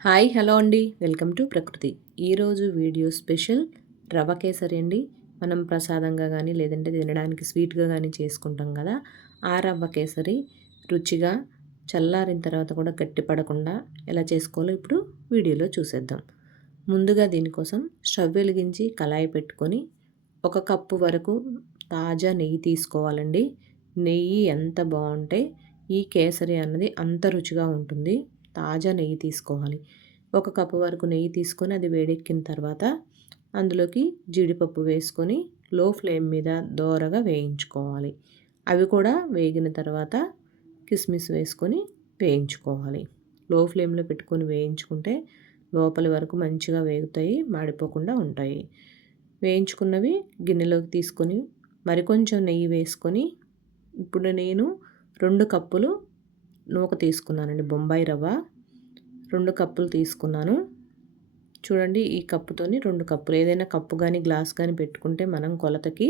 Hi hello అండి. Welcome to Prakruthi. ఈరోజు video special రవ కేసరి అండి. మనం ప్రసాదంగా కానీ లేదంటే తినడానికి స్వీట్గా కానీ చేసుకుంటాం కదా ఆ రవ్వ కేసరి రుచిగా చల్లారిన తర్వాత కూడా గట్టిపడకుండా ఎలా చేసుకోవాలో ఇప్పుడు వీడియోలో చూసేద్దాం. ముందుగా దీనికోసం స్టవ్ వెలిగించి కళాయి పెట్టుకొని ఒక కప్పు వరకు తాజా నెయ్యి తీసుకోవాలండి. నెయ్యి ఎంత బాగుంటే ఈ కేసరి అన్నది అంత రుచిగా ఉంటుంది. తాజా నెయ్యి తీసుకోవాలి. ఒక కప్పు వరకు నెయ్యి తీసుకొని అది వేడెక్కిన తర్వాత అందులోకి జీడిపప్పు వేసుకొని లో ఫ్లేమ్ మీద దోరగా వేయించుకోవాలి. అవి కూడా వేగిన తర్వాత కిస్మిస్ వేసుకొని వేయించుకోవాలి. లో ఫ్లేమ్లో పెట్టుకొని వేయించుకుంటే లోపలి వరకు మంచిగా వేగుతాయి మాడిపోకుండా ఉంటాయి. వేయించుకున్నవి గిన్నెలోకి తీసుకొని మరికొంచెం నెయ్యి వేసుకొని ఇప్పుడు నేను రెండు కప్పులు నూక తీసుకున్నానండి బొంబాయి రవ్వ. రెండు కప్పులు తీసుకున్నాను. చూడండి ఈ కప్పుతోని రెండు కప్పులు. ఏదైనా కప్పు కానీ గ్లాస్ కానీ పెట్టుకుంటే మనం కొలతకి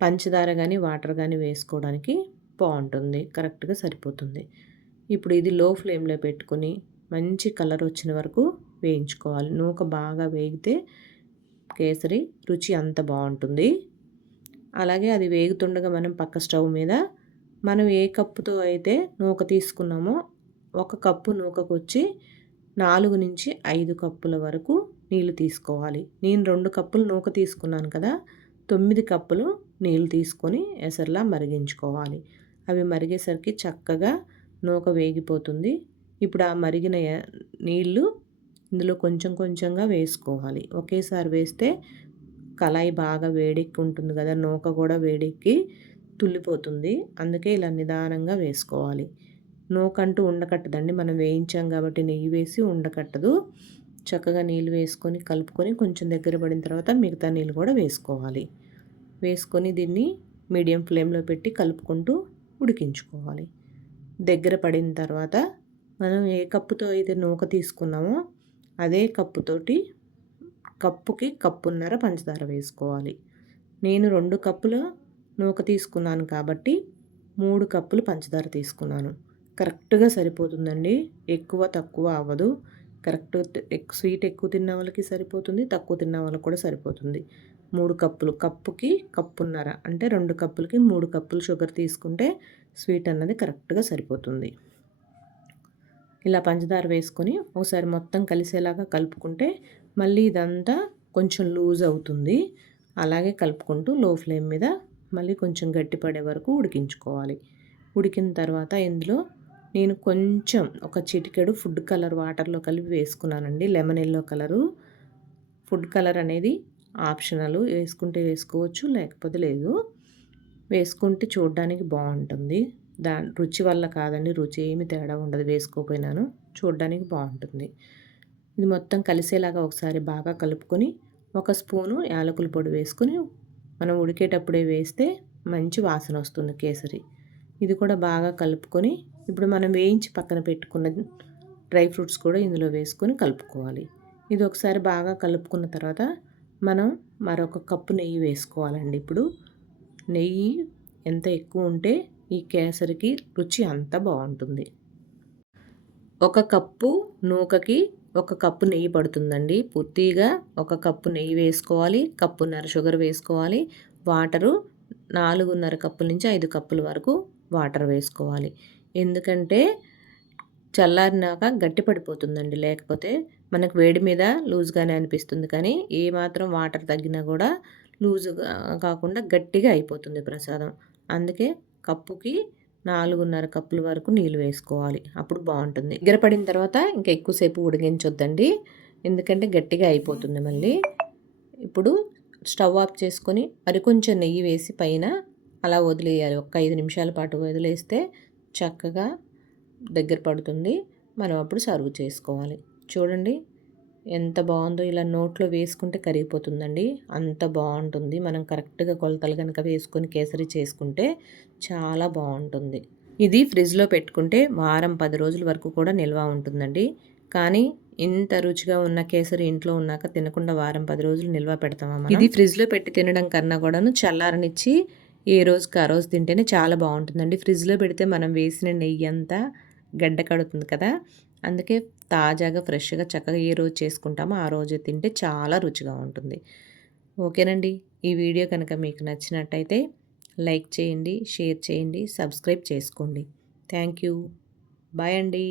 పంచదార కానీ వాటర్ కానీ వేసుకోవడానికి బాగుంటుంది. కరెక్ట్గా సరిపోతుంది. ఇప్పుడు ఇది లో ఫ్లేమ్లో పెట్టుకుని మంచి కలర్ వచ్చిన వరకు వేయించుకోవాలి. నూక బాగా వేగితే కేసరి రుచి అంత బాగుంటుంది. అలాగే అది వేగుతుండగా మనం పక్క స్టవ్ మీద మనం ఏ కప్పుతో అయితే నూక తీసుకున్నామో ఒక కప్పు నూకకు వచ్చి నాలుగు నుంచి ఐదు కప్పుల వరకు నీళ్ళు తీసుకోవాలి. నేను రెండు కప్పులు నూక తీసుకున్నాను కదా తొమ్మిది కప్పులు నీళ్ళు తీసుకొని ఎసర్లా మరిగించుకోవాలి. అవి మరిగేసరికి చక్కగా నూక వేగిపోతుంది. ఇప్పుడు ఆ మరిగిన నీళ్ళు ఇందులో కొంచెం కొంచెంగా వేసుకోవాలి. ఒకేసారి వేస్తే కళాయి బాగా వేడెక్కి ఉంటుంది కదా నూక కూడా వేడెక్కి తుల్లిపోతుంది. అందుకే ఇలా నిదానంగా వేసుకోవాలి. నూకంటూ ఉండకట్టదండి. మనం వేయించాం కాబట్టి నెయ్యి వేసి ఉండకట్టదు. చక్కగా నీళ్ళు వేసుకొని కలుపుకొని కొంచెం దగ్గర పడిన తర్వాత మిగతా నీళ్ళు కూడా వేసుకోవాలి. వేసుకొని దీన్ని మీడియం ఫ్లేమ్లో పెట్టి కలుపుకుంటూ ఉడికించుకోవాలి. దగ్గర పడిన తర్వాత మనం ఏ కప్పుతో అయితే నూక తీసుకున్నామో అదే కప్పుతోటి కప్పుకి కప్పున్నర పంచదార వేసుకోవాలి. నేను రెండు కప్పుల నూక తీసుకున్నాను కాబట్టి మూడు కప్పులు పంచదార తీసుకున్నాను. కరెక్ట్గా సరిపోతుందండి. ఎక్కువ తక్కువ అవ్వదు. కరెక్ట్ స్వీట్ ఎక్కువ తిన్న వాళ్ళకి సరిపోతుంది తక్కువ తిన్న వాళ్ళకి కూడా సరిపోతుంది. మూడు కప్పులు కప్పుకి కప్పున్నర అంటే రెండు కప్పులకి మూడు కప్పులు షుగర్ తీసుకుంటే స్వీట్ అన్నది కరెక్ట్గా సరిపోతుంది. ఇలా పంచదార వేసుకొని ఒకసారి మొత్తం కలిసేలాగా కలుపుకుంటే మళ్ళీ ఇదంతా కొంచెం లూజ్ అవుతుంది. అలాగే కలుపుకుంటూ లో ఫ్లేమ్ మీద మళ్ళీ కొంచెం గట్టిపడే వరకు ఉడికించుకోవాలి. ఉడికిన తర్వాత ఇందులో నేను కొంచెం ఒక చిటికెడు ఫుడ్ కలర్ వాటర్లో కలిపి వేసుకున్నానండి. Lemon yellow colour. Food colour అనేది ఆప్షనల్. వేసుకుంటే వేసుకోవచ్చు లేకపోతే లేదు. వేసుకుంటే చూడడానికి బాగుంటుంది. దా రుచి వల్ల కాదండి. రుచి ఏమి తేడా ఉండదు. వేసుకోపోయినాను. చూడడానికి బాగుంటుంది. ఇది మొత్తం కలిసేలాగా ఒకసారి బాగా కలుపుకొని ఒక స్పూను యాలకుల పొడి వేసుకొని మనం ఉడికేటప్పుడే వేస్తే మంచి వాసన వస్తుంది కేసరి. ఇది కూడా బాగా కలుపుకొని ఇప్పుడు మనం వేయించి పక్కన పెట్టుకున్న డ్రై ఫ్రూట్స్ కూడా ఇందులో వేసుకొని కలుపుకోవాలి. ఇది ఒకసారి బాగా కలుపుకున్న తర్వాత మనం మరొక కప్పు నెయ్యి వేసుకోవాలండి. ఇప్పుడు నెయ్యి ఎంత ఎక్కువ ఉంటే ఈ కేసరికి రుచి అంత బాగుంటుంది. ఒక కప్పు నూకకి ఒక కప్పు నెయ్యి పడుతుందండి. పూర్తిగా ఒక కప్పు నెయ్యి వేసుకోవాలి కప్పున్నర షుగర్ వేసుకోవాలి వాటరు నాలుగున్నర కప్పుల నుంచి ఐదు కప్పుల వరకు వాటర్ వేసుకోవాలి. ఎందుకంటే చల్లారినాక గట్టి పడిపోతుందండి. లేకపోతే మనకు వేడి మీద లూజ్గానే అనిపిస్తుంది. కానీ ఏ మాత్రం వాటర్ తగ్గినా కూడా లూజుగా కాకుండా గట్టిగా అయిపోతుంది ప్రసాదం. అందుకే కప్పుకి నాలుగున్నర కప్పుల వరకు నీళ్ళు వేసుకోవాలి. అప్పుడు బాగుంటుంది. గిరపడిన తర్వాత ఇంకా ఎక్కువసేపు ఉడిగించొద్దండి ఎందుకంటే గట్టిగా అయిపోతుంది మళ్ళీ. ఇప్పుడు స్టవ్ ఆఫ్ చేసుకొని మరి కొంచెం నెయ్యి వేసి పైన అలా వదిలేయాలి. ఒక ఐదు నిమిషాల పాటు వదిలేస్తే చక్కగా దగ్గర పడుతుంది. మనం అప్పుడు సర్వ్ చేసుకోవాలి. చూడండి ఎంత బాగుందో ఇలా నోట్లో వేసుకుంటే కరిగిపోతుందండి. అంత బాగుంటుంది. మనం కరెక్ట్గా కొలతలు కనుక వేసుకొని కేసరి చేసుకుంటే చాలా బాగుంటుంది. ఇది ఫ్రిడ్జ్లో పెట్టుకుంటే వారం పది రోజుల వరకు కూడా నిల్వ ఉంటుందండి. కానీ ఇంత రుచిగా ఉన్న కేసరి ఇంట్లో ఉన్నాక తినకుండా వారం పది రోజులు నిల్వ పెడతామా ఇది ఫ్రిడ్జ్లో పెట్టి తినడం కన్నా కూడాను చల్లారనిచ్చి ఏ రోజుకి ఆ రోజు తింటేనే చాలా బాగుంటుందండి. ఫ్రిడ్జ్లో పెడితే మనం వేసిన నెయ్యి అంతా గడ్డ కడుతుంది కదా. అందుకే తాజాగా ఫ్రెష్గా చక్కగా ఏ రోజు చేసుకుంటామో ఆ రోజు తింటే చాలా రుచిగా ఉంటుంది. ఓకేనండి. ఈ వీడియో కనుక మీకు నచ్చినట్టయితే లైక్ చేయండి షేర్ చేయండి సబ్స్క్రైబ్ చేసుకోండి. Thank you. బాయ్ అండి.